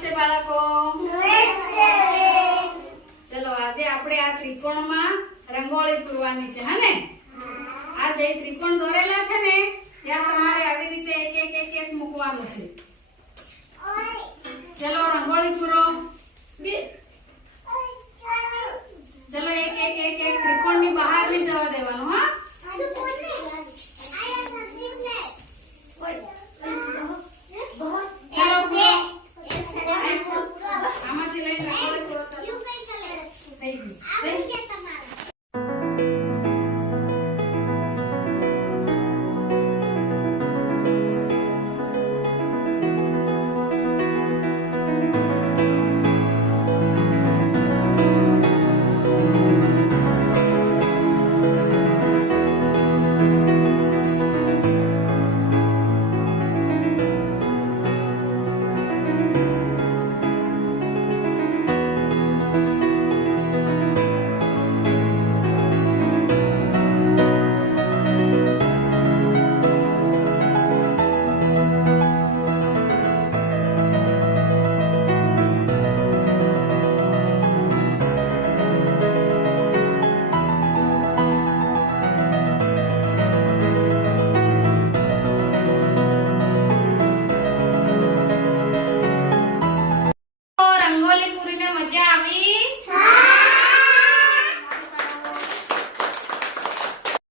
નમસ્તે બાળકો. ચલો આજે આપણે આ ત્રિકોણમાં રંગોળી પૂરવાની છે. હા ને? આ જે ત્રિકોણ દોરેલા છે ને ત્યાં તમારે આવી રીતે એક એક મૂકવાનું છે.